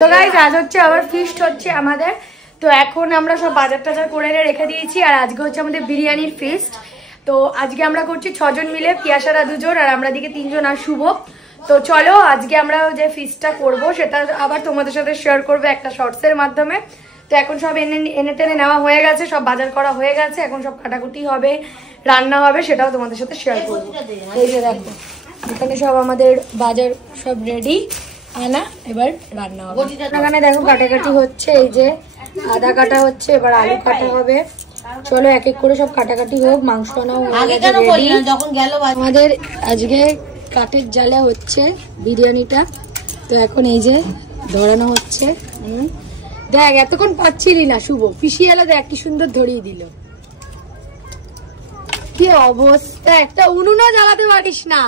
তো গাইস আজ হচ্ছে আবার ফিস্ট হচ্ছে আমাদের। তো এখন আমরা সব বাজার টাজার করে রেখে দিয়েছি আর আজকে হচ্ছে আমাদের বিরিয়ানির ফিস্ট। তো আজকে আমরা করছি 6 জন মিলে, পিয়াসারা 2 জন আর আমরা দিকে 3 জন আর শুভ। তো চলো আজকে আমরা যে ফিস্টটা করব সেটা আবার তোমাদের সাথে শেয়ার করবো একটা শর্টসের মাধ্যমে। তো এখন সব এনে টেনে নেওয়া হয়ে গেছে, সব বাজার করা হয়ে গেছে, এখন সব কাটাকুটি হবে, রান্না হবে, সেটাও তোমাদের সাথে শেয়ার করবো। এই যে দেখো এখানে সব আমাদের বাজার সব রেডি, আনা এবার রান্না হবে। এখানে দেখো কাটাকাটি হচ্ছে, এই যে আদা কাটা হচ্ছে, এবার আলু কাটা হবে। চলো এক এক করে সব কাটাকাটি হোক, মাংস আনাও আমাদের আজকে কাঠের জালে হচ্ছে বিরিয়ানিটা। তো এখন এই যে ধরানো হচ্ছে। দেখ এতক্ষণ পাচ্ছিলি না শুভ, পিসি এলো দেখ কি সুন্দর ধরিয়ে দিল। কি অবস্থা, একটা উনুনও জ্বালাতে পারিস না,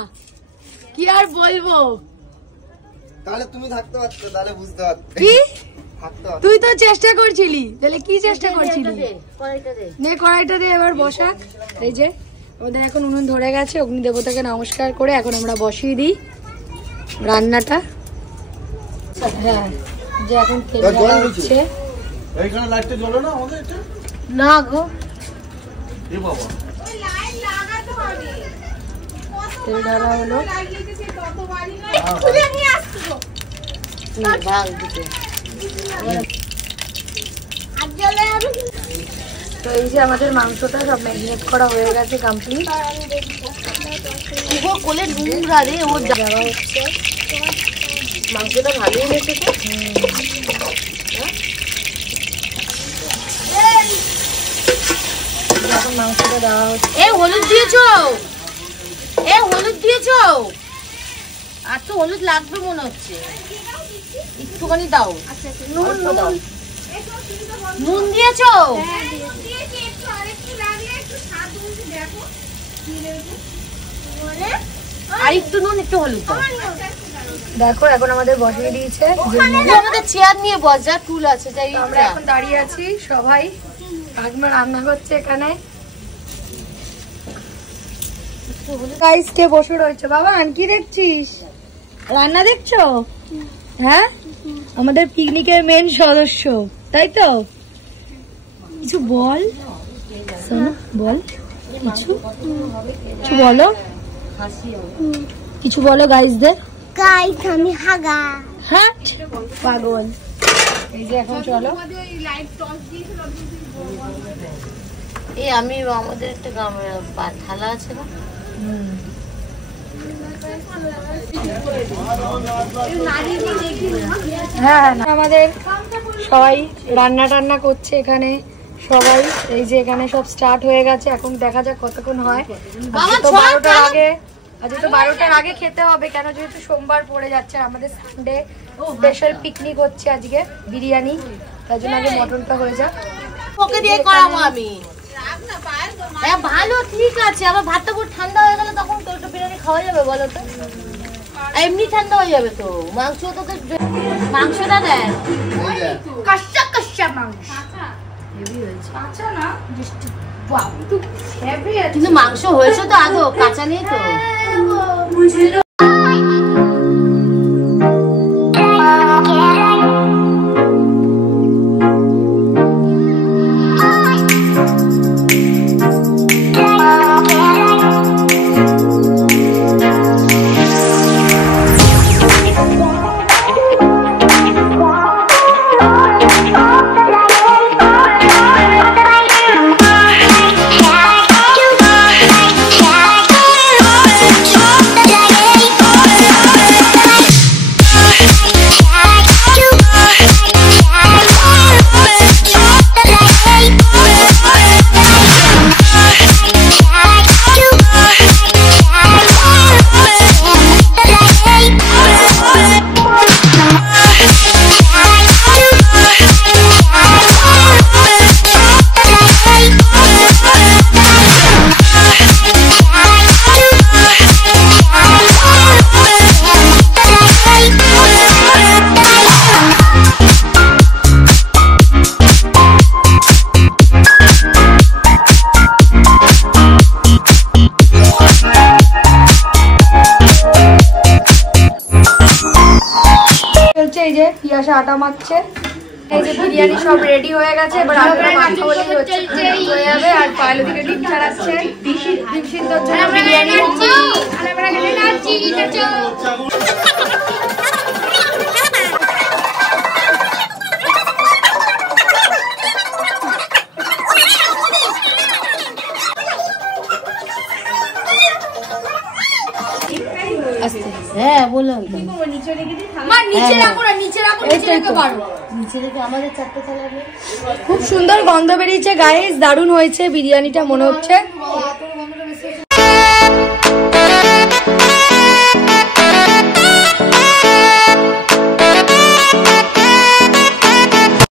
কি আর বলবো। তাহলে তুমি থাকতে পারছো, তাহলে বুঝতে পারতে। কি তুই তো চেষ্টা করছিলি, তাহলে কি চেষ্টা করছিলি? নে কড়াইটা দে এবার বসাক। এই যে আমাদের এখন উনুন ধরে গেছে, অগ্নি দেবতাকে নমস্কার করে এখন আমরা বসিয়ে দিই রান্নাটা। হ্যাঁ যে এখন তেল ঢালা হচ্ছে। এইখানে লাইটটা জ্বলে না আমাদের এটা? না গো এ বাবা তেল ঢালা হলো। তো এই যে আমাদের মাংসটা সব ম্যারিনেট করা হয়ে গেছে কমপ্লিট। কোলে নোংরা রে, ও দেওয়া হচ্ছে। মাংসটা ভালোই হয়েছে তো। এখন মাংসটা দেওয়া হচ্ছে। হলুদ দিয়েছো? হলুদ দিয়েছো? আর তো হলুদ লাগবে মনে হচ্ছে, একটুখানি দাও। নুন দাও। নুন দিয়েছো? আর একটু নুন একটু হলুদ দাও। দেখো এখন আমাদের বসিয়ে দিয়েছে। আমাদের চেয়ার নিয়ে বস, যা টুল আছে যাই। আমরা এখন দাঁড়িয়ে আছি সবাই, কাকিমা রান্না করছে এখানে। গাইস কে বসে রয়েছে? বাবা কি দেখছিস? রান্না দেখছো? হ্যাঁ আমাদের পিকনিকের মেন সদস্য, তাই তো? কিছু বল শোনো, বল কিছু বলো, কিছু বলো গাইসদের। গাইস আমি হাগা হ্যাঁ পাগল। এই যে এখন চলো আমি আমাদের একটা থালা আছে না, হ্যাঁ আমাদের সবাই রান্না টান্না করছে এখানে সবাই। এই যে এখানে সব স্টার্ট হয়ে গেছে, এখন দেখা যাক কতক্ষণ হয়। আজকে তো 12টার আগে খেতে হবে, কেন যেহেতু সোমবার পড়ে যাচ্ছে, আমাদের সানডে স্পেশাল পিকনিক হচ্ছে আজকে বিরিয়ানি, তার জন্য আগে মটনটা হয়ে যাক। ওকে দিয়ে করাবো আমি। হ্যাঁ ভালো ঠিক আছে, আবার ভাতটা পুরো ঠান্ডা হয়ে গেলে তখন তো বিরিয়ানি খাওয়া যাবে বলো তো? এমনি ঠান্ডা হয়ে যাবে তো। মাংস তোকে মাংসটা দেয় কষা কষা মাংস, কিন্তু মাংস হয়েছে তো আদৌ, কাঁচা নেই তো। Yeah. বসে আটা মাখছে। এই যে বিরিয়ানি সব রেডি হয়ে গেছে, এবার আটাটা মাখা হয়ে যাবে। আর পায়েল দিকে ডিম ছাড়াচ্ছে, ডিম সিদ্ধর জন্য বিরিয়ানি হচ্ছে। হ্যাঁ বললাম নিচে রাখো না, নিচে রাখো, নিচে রেখে পারো। নিচে রেখে আমাদের চারটে চালাবে। খুব সুন্দর গন্ধ বেরিয়েছে গাইস, দারুণ হয়েছে বিরিয়ানিটা মনে হচ্ছে।